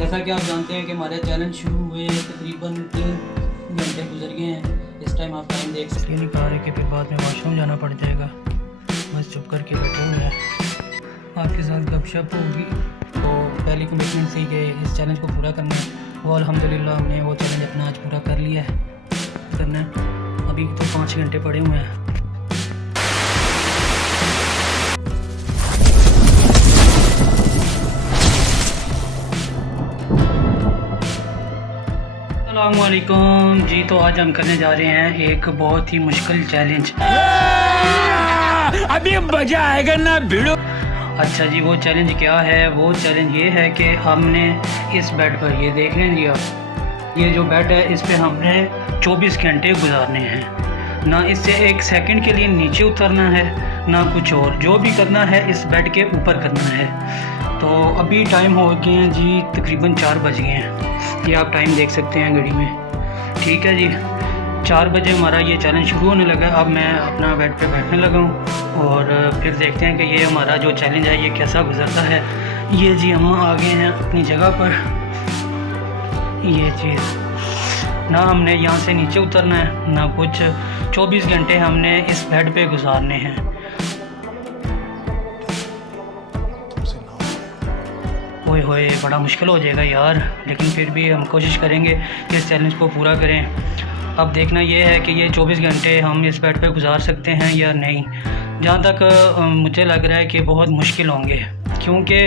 जैसा कि आप जानते हैं कि हमारे चैलेंज शुरू हुए तकरीबन 3 घंटे गुजर गए हैं। इस टाइम आप टाइम देख सकते नहीं कहा रहे कि फिर बाद में वॉशरूम जाना पड़ जाएगा। बस चुप करके बैठे हुए हैं। आपके साथ गपशप होगी। तो पहली कमिटमेंट थी कि इस चैलेंज को पूरा करना है, वो अल्हम्दुलिल्लाह हमने वो चैलेंज अपना आज पूरा कर लिया है। करना है, अभी तो 5 घंटे पड़े हुए हैं। अस्सलामुअलैकुम जी। तो आज हम करने जा रहे हैं एक बहुत ही मुश्किल चैलेंज। अभी मजा आएगा ना भिड़ो। अच्छा जी, वो चैलेंज क्या है? वो चैलेंज ये है कि हमने इस बेड पर, ये देख लें जी आप, ये जो बेड है इस पे हमने 24 घंटे गुजारने हैं। ना इससे 1 सेकंड के लिए नीचे उतरना है, ना कुछ और। जो भी करना है इस बेड के ऊपर करना है। तो अभी टाइम हो गए हैं जी, तकरीबन 4 बज गए हैं। ये आप टाइम देख सकते हैं घड़ी में। ठीक है जी, 4 बजे हमारा ये चैलेंज शुरू होने लगा। अब मैं अपना बेड पे बैठने लगा हूँ और फिर देखते हैं कि ये हमारा जो चैलेंज है ये कैसा गुजरता है। ये जी हम आ गए हैं अपनी जगह पर। ये चीज़ ना, हमने यहाँ से नीचे उतरना है ना कुछ। 24 घंटे हमने इस बेड पे गुजारने हैं। ओए होए, बड़ा मुश्किल हो जाएगा यार, लेकिन फिर भी हम कोशिश करेंगे कि इस चैलेंज को पूरा करें। अब देखना ये है कि ये 24 घंटे हम इस बेड पे गुजार सकते हैं या नहीं। जहाँ तक मुझे लग रहा है कि बहुत मुश्किल होंगे, क्योंकि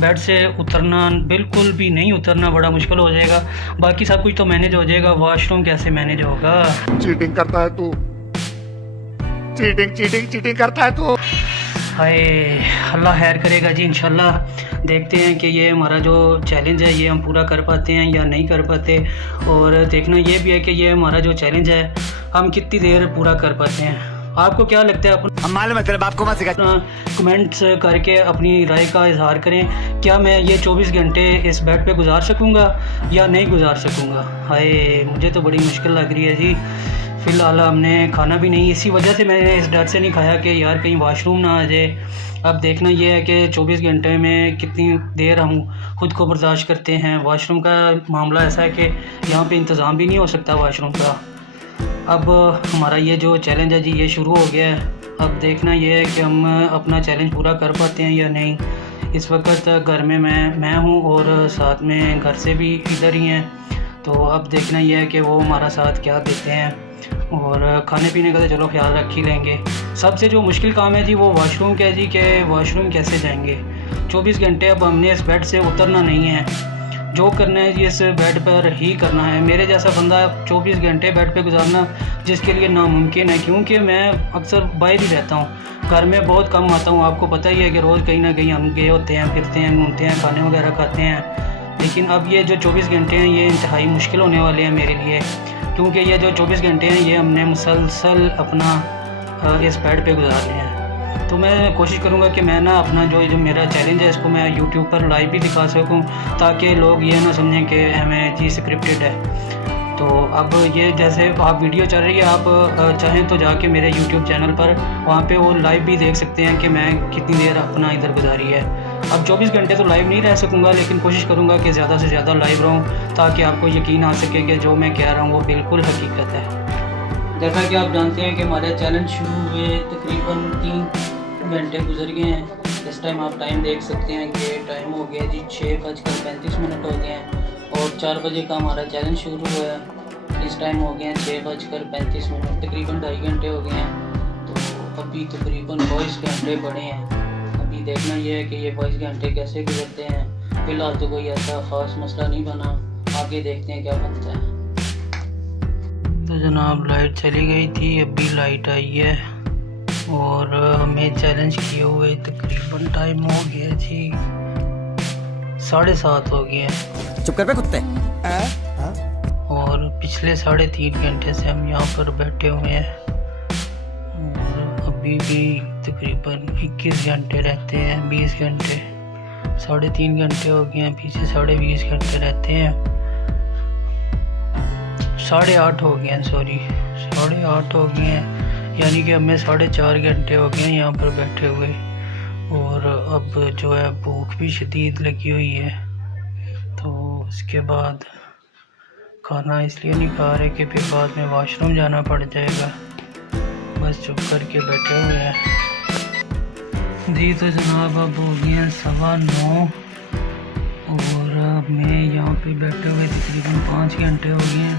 बेड से उतरना, बिल्कुल भी नहीं उतरना बड़ा मुश्किल हो जाएगा। बाकी सब कुछ तो मैनेज हो जाएगा, वॉशरूम कैसे मैनेज होगा? चीटिंग करता है तू, चीटिंग करता है तू। हाय, अल्लाह खैर करेगा जी इंशाल्लाह। देखते हैं कि ये हमारा जो चैलेंज है ये हम पूरा कर पाते हैं या नहीं कर पाते। और देखना ये भी है कि ये हमारा जो चैलेंज है हम कितनी देर पूरा कर पाते हैं। आपको क्या लगता है? हम मालूम है तेरे बाप को मत सिखा। कमेंट्स करके अपनी राय का इजहार करें। क्या मैं ये 24 घंटे इस बेड पे गुजार सकूँगा या नहीं गुजार सकूँगा? हाय, मुझे तो बड़ी मुश्किल लग रही है जी। फ़िलहाल हमने खाना भी नहीं, इसी वजह से मैंने इस डर से नहीं खाया कि यार कहीं वाशरूम ना आ जाए। अब देखना ये है कि 24 घंटे में कितनी देर हम खुद को बर्दाश्त करते हैं। वाशरूम का मामला ऐसा है कि यहाँ पे इंतज़ाम भी नहीं हो सकता वाशरूम का। अब हमारा ये जो चैलेंज है जी ये शुरू हो गया है। अब देखना ये है कि हम अपना चैलेंज पूरा कर पाते हैं या नहीं। इस वक्त घर में मैं हूँ और साथ में घर से भी इधर ही हैं। तो अब देखना ये है कि वो हमारा साथ क्या देते हैं। और खाने पीने का तो चलो ख्याल रख ही लेंगे। सबसे जो मुश्किल काम है जी वो वाशरूम का है जी, कि वाशरूम कैसे जाएंगे। 24 घंटे अब हमने इस बेड से उतरना नहीं है। जो करना है जी इस बेड पर ही करना है। मेरे जैसा बंदा 24 घंटे बेड पे गुजारना जिसके लिए नामुमकिन है, क्योंकि मैं अक्सर बाहर ही रहता हूँ, घर में बहुत कम आता हूँ। आपको पता ही है कि रोज़ कहीं ना कहीं हम गए होते हैं, फिरते हैं, घूमते हैं, खाने वगैरह खाते हैं। लेकिन अब ये जो 24 घंटे हैं ये इंतहाई मुश्किल होने वाले हैं मेरे लिए, क्योंकि ये जो 24 घंटे हैं ये हमने मुसलसल अपना इस बेड पे गुजारने हैं। तो मैं कोशिश करूँगा कि मैं ना अपना जो मेरा चैलेंज है इसको मैं यूट्यूब पर लाइव भी दिखा सकूँ, ताकि लोग ये ना समझें कि हमें चीज़ स्क्रिप्टेड है। तो अब ये जैसे आप वीडियो चल रही है, आप चाहें तो जाके मेरे यूट्यूब चैनल पर वहाँ पे वो लाइव भी देख सकते हैं कि मैं कितनी देर अपना इधर गुजारी है। अब 24 घंटे तो लाइव नहीं रह सकूँगा, लेकिन कोशिश करूँगा कि ज़्यादा से ज़्यादा लाइव रहूँ, ताकि आपको यकीन आ सके कि जो मैं कह रहा हूँ वो बिल्कुल हकीकत है। जैसा कि आप जानते हैं कि हमारे चैलेंज शुरू हुए तकरीबन 3 घंटे गुजर गए हैं। इस टाइम आप टाइम देख सकते हैं कि टाइम हो गया जी 6:35 हो गए हैं और 4 बजे का हमारा चैलेंज शुरू हुआ है। इस टाइम हो गए हैं 6:35, तकरीबन 2.5 घंटे हो गए हैं। तो अभी तकरीबन 22 घंटे पड़े हैं। अभी देखना ये है कि ये 22 घंटे कैसे गुजरते हैं। फ़िलहाल तो कोई ऐसा ख़ास मसला नहीं बना, आगे देखते हैं क्या बनता है। तो जनाब लाइट चली गई थी, अभी लाइट आई है और हमें चैलेंज किए हुए तकरीबन टाइम हो गया जी 7:30 हो गए हैं। चुप कर पे कुत्ते। और पिछले 3.5 घंटे से हम यहाँ पर बैठे हुए हैं और अभी भी तकरीबन 21 घंटे रहते हैं, 20 घंटे, 3.5 घंटे हो गए हैं, पीछे 20.5 घंटे रहते हैं। 8:30 हो गए हैं, सॉरी 8:30 हो गए हैं, यानी कि हमें 4.5 घंटे हो गए हैं यहाँ पर बैठे हुए। और अब जो है भूख भी शदीद लगी हुई है, तो उसके बाद खाना इसलिए नहीं खा रहे कि फिर बाद में वॉशरूम जाना पड़ जाएगा, बस चुप करके बैठे हुए हैं जी। तो जनाब अब हो गए हैं 9:15 और मैं यहाँ पे बैठे हुए तकरीबन 5 घंटे हो गए हैं।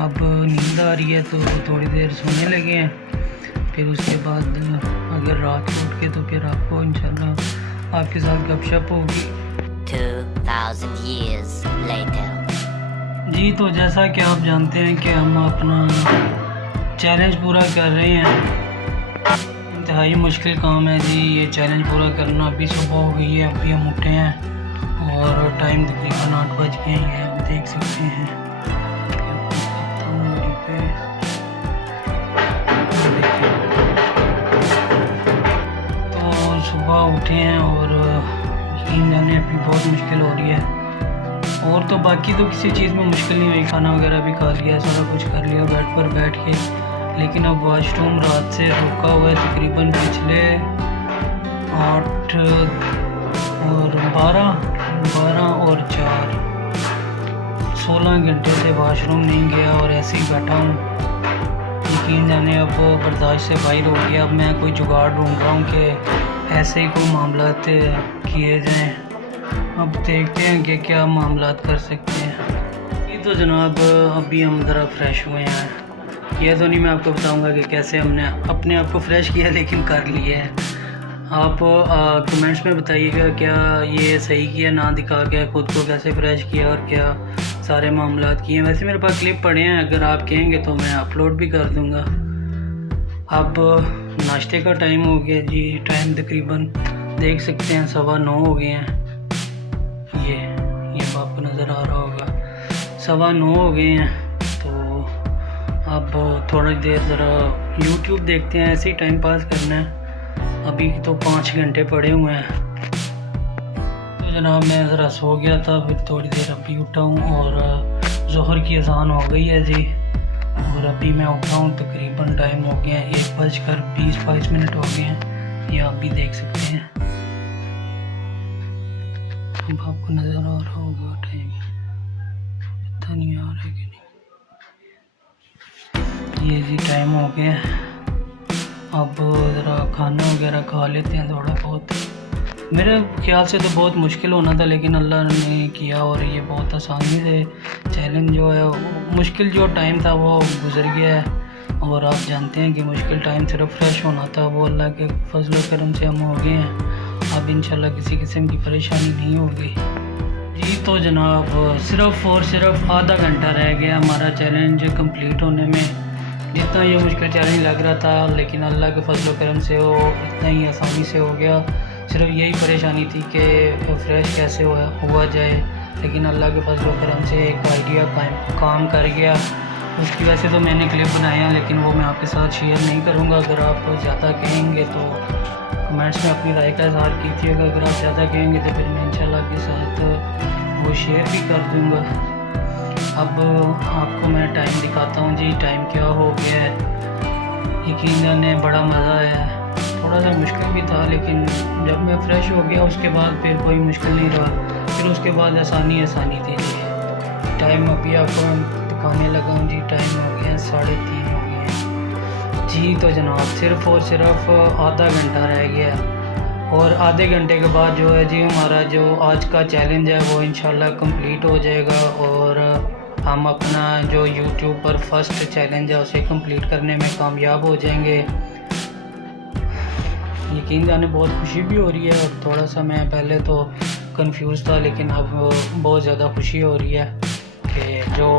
अब नींद आ रही है तो थोड़ी देर सोने लगे हैं, फिर उसके बाद अगर रात को उठ के तो फिर आपको इंशाल्लाह आपके साथ गपशप होगी। 2000 years later. जी तो जैसा कि आप जानते हैं कि हम अपना चैलेंज पूरा कर रहे हैं। इंतहाई मुश्किल काम है जी ये चैलेंज पूरा करना। अभी सुबह हो गई है, अभी हम उठे हैं और टाइम तकरीबन 8 बज गए हैं। आप देख सकते हैं तो सुबह उठे हैं और यकीन जाने अभी बहुत मुश्किल हो रही है। और तो बाकी तो किसी चीज़ में मुश्किल नहीं हुई, खाना वगैरह भी खा लिया, सारा कुछ कर लिया बेड पर बैठ के। लेकिन अब वॉशरूम रात से रुका हुआ है तकरीबन पिछले 8 और 12 और 4 16 घंटे से वॉशरूम नहीं गया और ऐसे ही बैठा हूँ। यकीन जाने अब बर्दाश्त से बाहर हो गया। अब मैं कोई जुगाड़ ढूंढ रहा हूँ कि ऐसे ही कोई मामला किए जाएँ। अब देखते हैं कि क्या मामला कर सकते हैं। ये तो जनाब अभी हम ज़रा फ्रेश हुए हैं। ये तो नहीं मैं आपको बताऊंगा कि कैसे हमने अपने आप को फ्रेश किया, लेकिन कर लिया है। आप कमेंट्स में बताइएगा क्या ये सही किया, ना दिखा के खुद को कैसे फ्रेश किया और क्या सारे मामला किए। वैसे मेरे पास क्लिप पड़े हैं, अगर आप कहेंगे तो मैं अपलोड भी कर दूँगा। अब नाश्ते का टाइम हो गया जी। टाइम तकरीबन देख सकते हैं 9:15 हो गए हैं। ये आपको नज़र आ रहा होगा 9:15 हो गए हैं। तो अब थोड़ी देर ज़रा YouTube देखते हैं, ऐसे ही टाइम पास करना है। अभी तो 5 घंटे पड़े हुए हैं। तो जनाब मैं ज़रा सो गया था, फिर थोड़ी देर अभी उठा हूँ और ज़ोहर की अज़ान हो गई है जी। और अभी मैं उठा हूँ तकरीबन टाइम हो गया है 1:20-22 हो गए हैं। ये आप भी देख सकते हैं। अब आपको नज़र आ रहा होगा टाइम, पता नहीं आ रहा है कि नहीं। ये जी टाइम हो गया। अब ज़रा खाना वगैरह खा लेते हैं थोड़ा बहुत। मेरे ख्याल से तो बहुत मुश्किल होना था, लेकिन अल्लाह ने किया और ये बहुत आसानी से चैलेंज जो है, मुश्किल जो टाइम था वो गुजर गया है। और आप जानते हैं कि मुश्किल टाइम सिर्फ फ्रेश होना था, वो अल्लाह के फजल व करम से हम हो गए हैं। अब इंशाल्लाह किसी किस्म की परेशानी नहीं होगी जी। तो जनाब सिर्फ़ और सिर्फ आधा घंटा रह गया हमारा चैलेंज कंप्लीट होने में। जितना ये मुश्किल चैलेंज लग रहा था, लेकिन अल्लाह के फजल व करम से वो इतना ही आसानी से हो गया। सिर्फ यही परेशानी थी कि फ्रेश कैसे हुआ जाए, लेकिन अल्लाह के फजल व करम से एक आइडिया काम कर गया। उसकी वजह से तो मैंने क्लिप बनाया, लेकिन वो मैं आपके साथ शेयर नहीं करूँगा। अगर आप ज़्यादा कहेंगे तो कमेंट्स में अपनी राय का इज़हार कीजिएगा। अगर आप ज़्यादा कहेंगे तो फिर मैं इंशाल्लाह के साथ वो शेयर भी कर दूँगा। अब आपको मैं टाइम दिखाता हूँ जी, टाइम क्या हो गया है। यकीन जाने बड़ा मज़ा आया। थोड़ा सा मुश्किल भी था, लेकिन जब मैं फ़्रेश हो गया उसके बाद फिर कोई मुश्किल नहीं रहा। फिर उसके बाद आसानी थी जी। टाइम अभी आपको दिखाने लगा हूँ जी। टाइम हो गया 3:30 हो गए हैं जी। तो जनाब सिर्फ़ और सिर्फ आधा घंटा रह गया और आधे घंटे के बाद जो है जी हमारा जो आज का चैलेंज है वो इंशाल्लाह कंप्लीट हो जाएगा और हम अपना जो YouTube पर फर्स्ट चैलेंज है उसे कंप्लीट करने में कामयाब हो जाएंगे। यकीन जाने बहुत खुशी भी हो रही है और थोड़ा सा मैं पहले तो कंफ्यूज था, लेकिन अब बहुत ज़्यादा खुशी हो रही है कि जो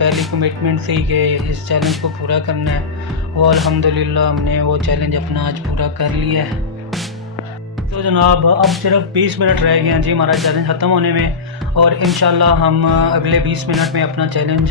पहली कमिटमेंट थी कि इस चैलेंज को पूरा करना है, वो अल्हम्दुलिल्लाह हमने वो चैलेंज अपना आज पूरा कर लिया है। तो जनाब अब सिर्फ 20 मिनट रह गए हैं जी हमारा चैलेंज ख़त्म होने में, और इंशाल्लाह हम अगले 20 मिनट में अपना चैलेंज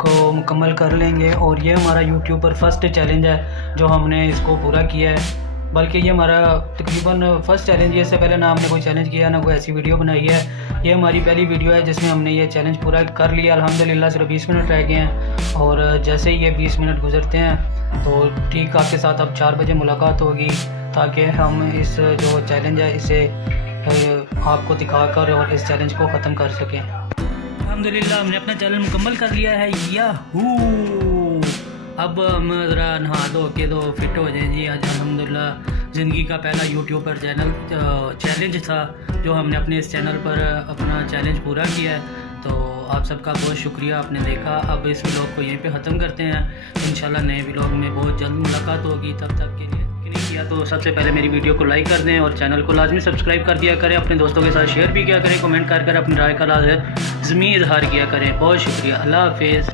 को मुकम्मल कर लेंगे। और ये हमारा YouTube पर फर्स्ट चैलेंज है जो हमने इसको पूरा किया है, बल्कि ये हमारा तकरीबन फर्स्ट चैलेंज है। इससे पहले ना हमने कोई चैलेंज किया ना कोई ऐसी वीडियो बनाई है। ये हमारी पहली वीडियो है जिसमें हमने ये चैलेंज पूरा कर लिया अल्हम्दुलिल्लाह। सिर्फ 20 मिनट रह गए हैं और जैसे ही ये 20 मिनट गुजरते हैं तो ठीक आपके साथ अब 4 बजे मुलाकात होगी, ताकि हम इस जो चैलेंज है इसे आपको दिखाकर और इस चैलेंज को ख़त्म कर सकें। अल्हम्दुलिल्लाह हमने अपना चैनल मुकम्मल कर लिया है। याहू, अब हम ज़रा नहा धो के तो फिट हो जाएं जी। आज अल्हम्दुलिल्लाह ज़िंदगी का पहला यूट्यूब पर चैलेंज था जो हमने अपने इस चैनल पर अपना चैलेंज पूरा किया है। तो आप सबका बहुत शुक्रिया, आपने देखा। अब इस व्लॉग को यहीं पे ख़त्म करते हैं। इंशाल्लाह नए व्लॉग में बहुत जल्द मुलाकात होगी। तब तक के लिए नहीं किया तो सबसे पहले मेरी वीडियो को लाइक कर दें और चैनल को लाजमी सब्सक्राइब कर दिया करें। अपने दोस्तों के साथ शेयर भी किया करें, कमेंट कर अपनी राय का लाजमी इजहार किया करें। बहुत शुक्रिया, अल्लाह हाफिज़।